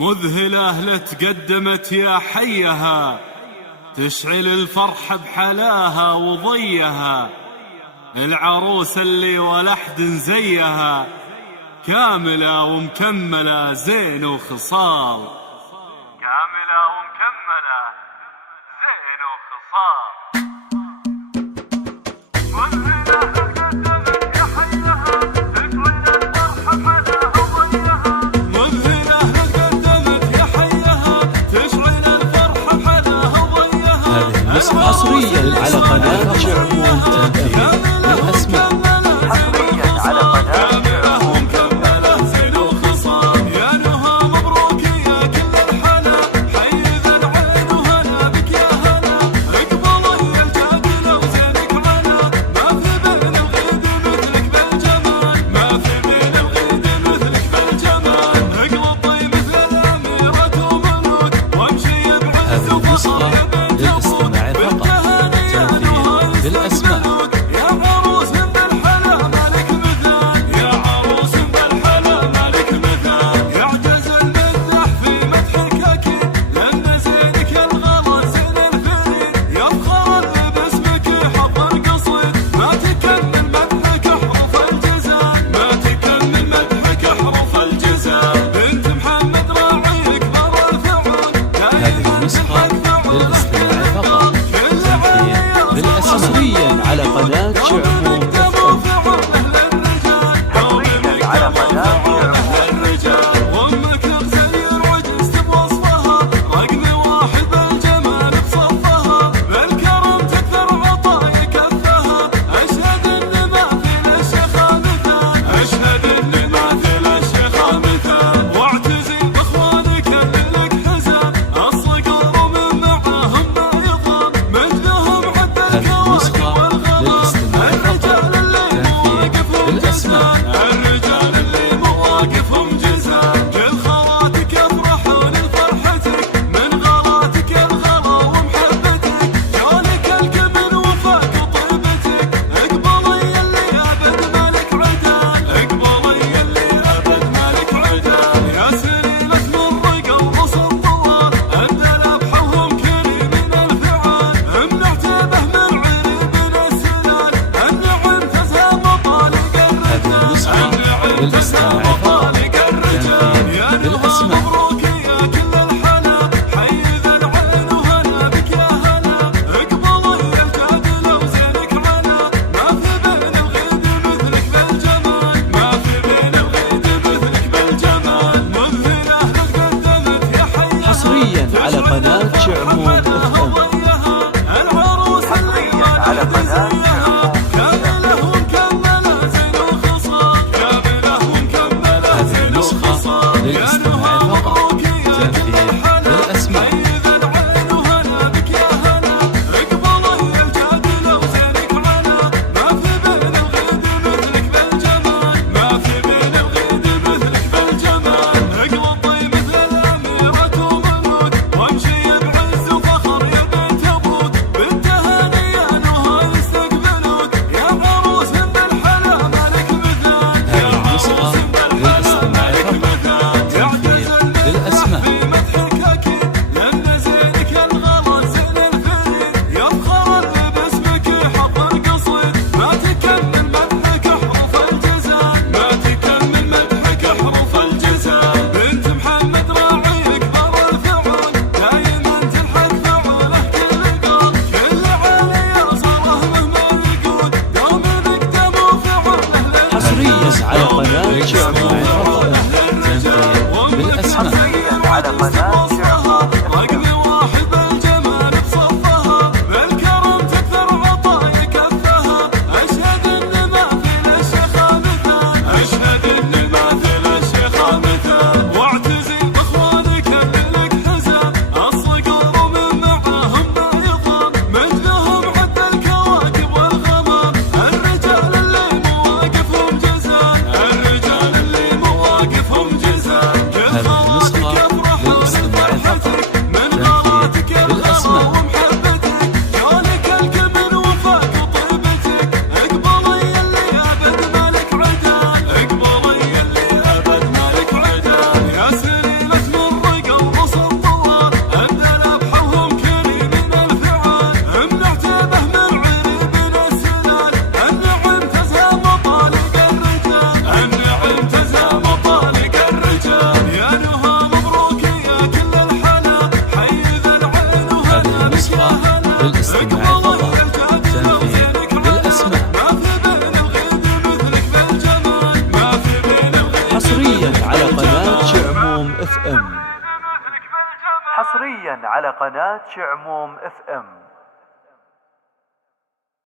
مذهلة لتقدمت يا حيها، تشعل الفرح بحلاها وضيها، العروس اللي ولحد زيها، كاملة ومكملة زين وخصال، كاملة ومكملة زين وخصال. حصريا على قناة شعبون تنفيذ الأسماء. حصريا على قناة شعبون زين وخصام. يا نهى مبروك يا كل الحلا، حي ذا العين وهلا بك يا هلا، اقبل يا الجادل وزينك عنا، ما في بين الغيد مثلك بالجمال، ما في بين الغيد مثلك بالجمال، اقلطي مثل الأميرة وملوك، وامشي بعز وفخر يا بنت ابوك، بالأسماء. يا عروس بالحلا مالك مثال، يا عروس بالحلا مالك مثال، يعجز المدح في مدحك أكيد، لأن زينك يا الغلا زين الفريد، يفخر اللي باسمك حط القصيد، ما تكمل مدحك أحرف الجزال، ما تكمل مدحك أحرف الجزال، بنت محمد راعيك برا الفعال، هذه النسخة للاستماع فقط. حصريا على قناة شعبون FM. حصريا على قناة شعبون. وامك غزير وجزت بوصفها، رقم واحد بالجمال بصفها، بالكرم تكثر عطايا كفها، اشهد ان ما في للشيخة مثال، اشهد ان ما في للشيخة مثال، واعتزي باخوانك اللي لك حزان، الصقر ومن معاهم ما يضل، مثلهم عد الكواكب والغمام، الرجال اللي مواقفهم بالأسماء. الرجال اللي مواقفهم جزال، كل خواتك يفرحون لفرحتك، من غلاتك الغلا ومحبتك، جالك الكبر وفاك طيبتك، اقبلي اللي ابد مالك عدال، اقبلي اللي ابد مالك عدال، يا سليلة من رقى وبسط الله، الدلاب حوهم كريمين الفعال، منعتبه من عريبنا السنان، النعم فزها مطالق الرجال، للاستماع فقط. يا بالأسماء. مبروك يا كل الحلا، حي ذا العين وهلا بك يا هلا، اقبل يا الجادل وزينك عنا، ما في بين الغيد مثلك بالجمال، ما في بين الغيد مثلك بالجمال، مذهلة قدمت يا حيها، حصريا على قناة شعبون FM. العروس حصريا على قناة شعبون. كاملة ومكملة زين وخصام، كاملة ومكملة هذه زين النسخة وخصام، يا للاستماع نهى فقط. مبروك يا كل تنفيذ الحلا، بالأسماء. حي ذا العين وهلا بك يا هلا، اقبل يا الجادل وزينك عنا، ما في بين الغيد مثلك بالجمال، ما في بين الغيد مثلك بالجمال، اقلطي مثل الأميرة وملوك، وامشي بعز وفخر يا بنت ابوك، بالتهاني يا نهى يستقبلوك، يا عروس بالحلا مالك مثال، يا هذه النسخة عروس بالحلا للاستماع مالك فقط. مثال، تنفيذ يعجز بالأسماء. في مدحك أكيد، لأن زينك يا الغلا زين الفريد، يفخر اللي باسمك حط القصيد، ما تكمل مدحك أحرف الجزال، ما تكمل مدحك أحرف الجزال، بنت محمد راعيك برا الفعال، دايما تلحق فعله كل قول، كل عالي يصره مهما يقول، دوم ذك دم وفعله حصريا على قناة شعبون FM. تنفيذ بالأسماء. حصريا على قناة شعبون. رقم واحد بالجمال بصفها، بالكرم تكثر عطايا كفها، اشهد ان ما في للشيخة مثال، اشهد ان ما في للشيخة مثال، واعتزي باخوانك اللي لك حزان، الصقر ومن معاهم ما يضل، مثلهم عد الكواكب والغمام، الرجال اللي مواقفهم جزال، الرجال اللي مواقفهم جزال، كل هذه النسخة خواتك يفرحون للاستماع حصريا على قناة شعموم FM.